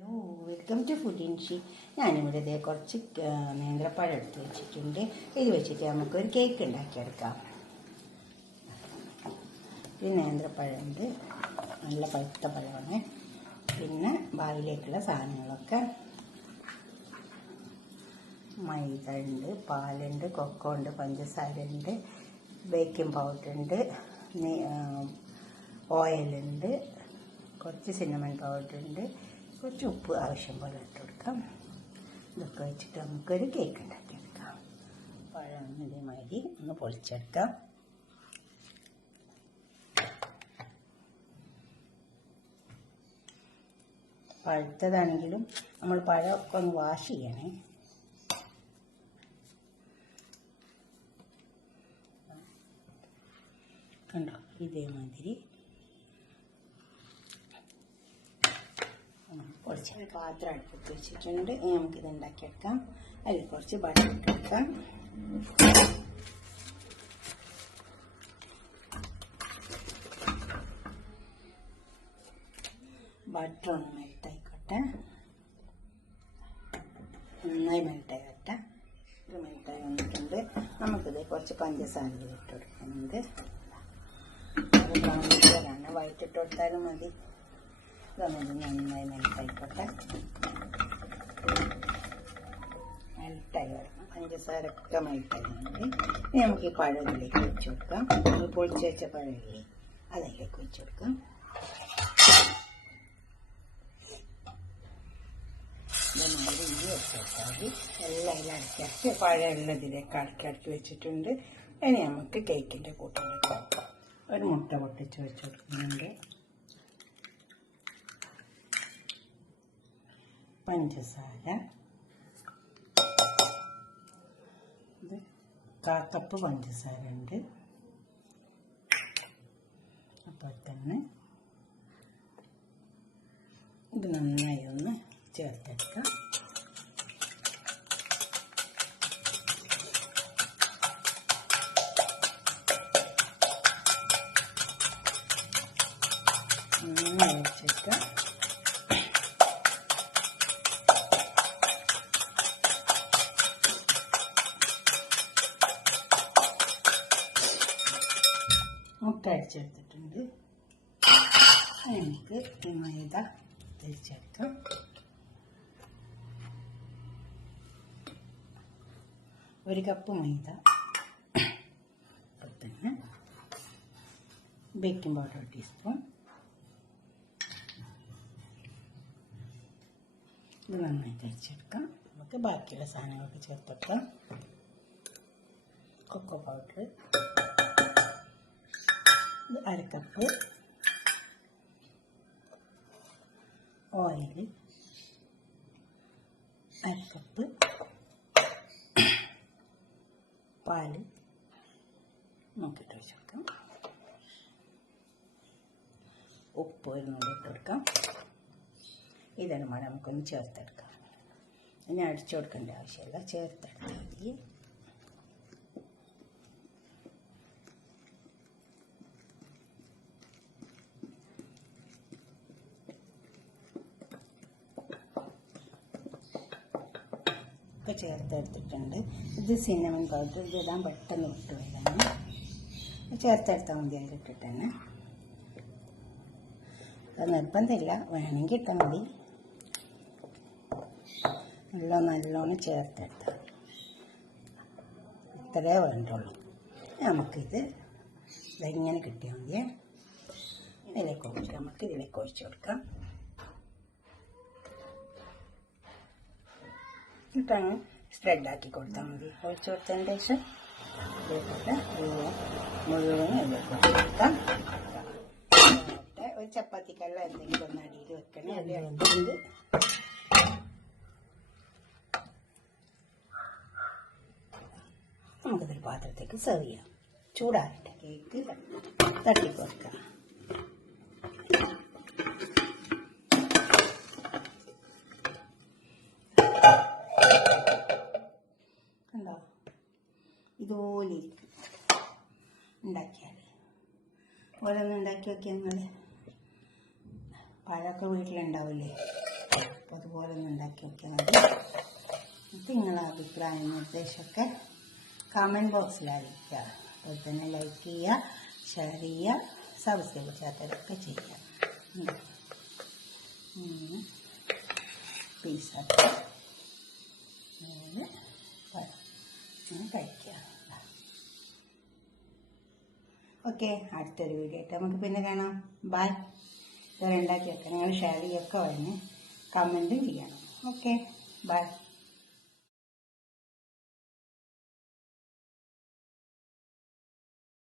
Hello, welcome to food ഇൻഷി. ഞാനിവിടെ കുറച്ച് നേന്ത്രപ്പഴം എടുത്ത് വെച്ചിട്ടുണ്ട്. ഇത് വെച്ചിട്ട് നമുക്കൊരു കേക്ക് ഉണ്ടാക്കിയെടുക്കാം. ഈ നേന്ത്രപ്പഴമുണ്ട്, നല്ല പഴുത്ത പഴമാണ്. പിന്നെ ഭാവിയിലേക്കുള്ള സാധനങ്ങളൊക്കെ മൈദ ഉണ്ട്, പാലുണ്ട്, കൊക്കോ ഉണ്ട്, പഞ്ചസാര ഉണ്ട്, ബേക്കിംഗ് പൗഡർ ഉണ്ട്, ഓയിലുണ്ട്, കുറച്ച് സിന്നമൺ പൗഡർ ഉണ്ട്, കുറച്ച് ഉപ്പ് ആവശ്യം പോലെ ഇട്ട് കൊടുക്കാം. ഇതൊക്കെ വെച്ചിട്ട് നമുക്കൊരു കേക്ക് ഉണ്ടാക്കിയെടുക്കാം. പഴം ഇതേമാതിരി ഒന്ന് പൊളിച്ചെടുക്കാം. പഴുത്തതാണെങ്കിലും നമ്മൾ പഴമൊക്കെ ഒന്ന് വാഷ് ചെയ്യണേ. കണ്ടോ, ഇതേമാതിരി കുറച്ച് പാത്രം അടുപ്പത്ത് വെച്ചിട്ടുണ്ട്. നമുക്കിത് ഉണ്ടാക്കിയെടുക്കാം. അതിൽ കുറച്ച് ബട്ടർ ഇട്ടെടുക്കാം. ബട്ടർ ഒന്ന് മെൽട്ടായിക്കോട്ടെ. നന്നായി മെൽട്ടായി വരട്ടെ. ഇത് മെൽട്ടായി വന്നിട്ടുണ്ട്. നമുക്കിത് കുറച്ച് പഞ്ചസാര ഇട്ട് കൊടുക്കുന്നുണ്ട്. അത് ബ്രൗൺ കളറാണ്, വൈറ്റ് ഇട്ട് കൊടുത്താലും മതി. ഇതൊന്നും നന്നായി മെൽട്ടായിക്കോട്ടെ. മെൽട്ടായി വരണം. പഞ്ചസാരൊക്കെ മെൽട്ടായി മതി. ഇനി നമുക്ക് ഈ പഴത്തിലേക്ക് വെച്ച് കൊടുക്കാം. നമ്മൾ പൊളിച്ച് വെച്ച പഴമില്ലേ, അതിലേക്ക് വെച്ച് കൊടുക്കാം. ഇതുമാതിരി ഇനി വെച്ച് കൊടുത്താൽ മതി. എല്ലാം അടക്കി പഴം എല്ലാം ഇതിലേക്ക് അടക്കി വെച്ചിട്ടുണ്ട്. ഇനി നമുക്ക് കേക്കിൻ്റെ കൂട്ടിലേക്ക് വെക്കാം. ഒരു മുട്ട പൊട്ടിച്ച് വെച്ച് കൊടുക്കുന്നുണ്ട്. പഞ്ചസാര, ഇത് 1/4 കപ്പ് പഞ്ചസാര ഉണ്ട്. അപ്പോൾ തന്നെ ഇത് നന്നായി ഒന്ന് ചേർത്തെടുക്കാം. നന്നായി വെച്ചേക്കാം. മുട്ട അടിച്ചെടുത്തിട്ടുണ്ട്. നമുക്ക് ഈ മൈദ തിരിച്ചെടുക്കാം. ഒരു കപ്പ് മൈദ, അപ്പോൾ തന്നെ ബേക്കിംഗ് പൗഡർ 1 ടീസ്പൂൺ. ഇത് നന്നായി തിരിച്ചെടുക്കാം. നമുക്ക് ബാക്കിയുള്ള സാധനങ്ങളൊക്കെ ചേർത്തെടുക്കാം. Cocoa powder 1/2 cup, oil 1/2 cup, പാല് നോക്കിയിട്ട് വെച്ച് കൊടുക്കാം. ഉപ്പ് ഒരു നുള്ളി ഇട്ട് കൊടുക്കാം. ഇതാണ് മഴ നമുക്കൊന്ന് ചേർത്തെടുക്കാം. ഇനി അടിച്ചു കൊടുക്കേണ്ട ആവശ്യമില്ല, ചേർത്തെടുത്താൽ മതി. ഒക്കെ ചേർത്തെടുത്തിട്ടുണ്ട്. ഇത് സിന്നമൺ പൗഡർ, ഇത് ഇടാൻ പെട്ടെന്ന് വിട്ട് വരാണ്. ചേർത്തെടുത്താൽ മതി. അതിലിട്ടിട്ട് തന്നെ അത് നിർബന്ധമില്ല, വേണമെങ്കിൽ ഇട്ടാൽ മതി. നല്ലോണം ചേർത്തെടുത്താൽ ഇത്രേ വേണ്ടുള്ളൂ. നമുക്കിത് ഇങ്ങനെ കിട്ടിയാൽ മതിയേ. നമുക്ക് ഇതിലേക്ക് ഒഴിച്ച് കൊടുക്കാം. എന്നിട്ടങ്ങ് സ്പ്രെഡാക്കി കൊടുത്താൽ മതി. ഒഴിച്ച് കൊടുത്തതിന് ശേഷം ഇതിലേക്ക് മുഴുവൻ ഇതിലേക്ക് കൊടുക്കാം. ഒരു ചപ്പാത്തിക്കല്ല എന്തെങ്കിലും ഒന്ന് അടിയിൽ വെക്കണേ. അത് വെച്ചിട്ടുണ്ട്. നമുക്കിതൊരു പാത്രത്തേക്ക് സെർവ് ചെയ്യാം. ചൂടാറട്ടെ. കേക്ക് തട്ടിക്കൊടുക്കാം. കണ്ടോ, ഇതുപോലെ ഇരിക്കും ഉണ്ടാക്കിയാൽ. ഓരോന്നും ഉണ്ടാക്കി നോക്കിയാൽ നിങ്ങൾ പഴമൊക്കെ വീട്ടിലുണ്ടാവില്ലേ, അപ്പോൾ അതുപോലെ ഒന്ന് ഉണ്ടാക്കി നോക്കിയാൽ മതി. എന്നിട്ട് നിങ്ങളുടെ അഭിപ്രായം നിർദ്ദേശമൊക്കെ കമൻറ്റ് ബോക്സിൽ അറിയിക്കുക. അതുപോലെ തന്നെ ലൈക്ക് ചെയ്യുക, ഷെയർ ചെയ്യുക, സബ്സ്ക്രൈബ് ചെയ്യാത്തവരൊക്കെ ചെയ്യുക. പീസാക്കി കഴിക്കുക. ഓക്കെ, അടുത്തൊരു വീഡിയോ ആയിട്ട് നമുക്ക് പിന്നെ കാണാം. ബൈ. ഇതുവരെ ഉണ്ടാക്കി വെക്കാം. നിങ്ങൾ ഷെയർ ചെയ്യൊക്കെ പറഞ്ഞ് കമൻറ്റും ചെയ്യണം. Okay, by.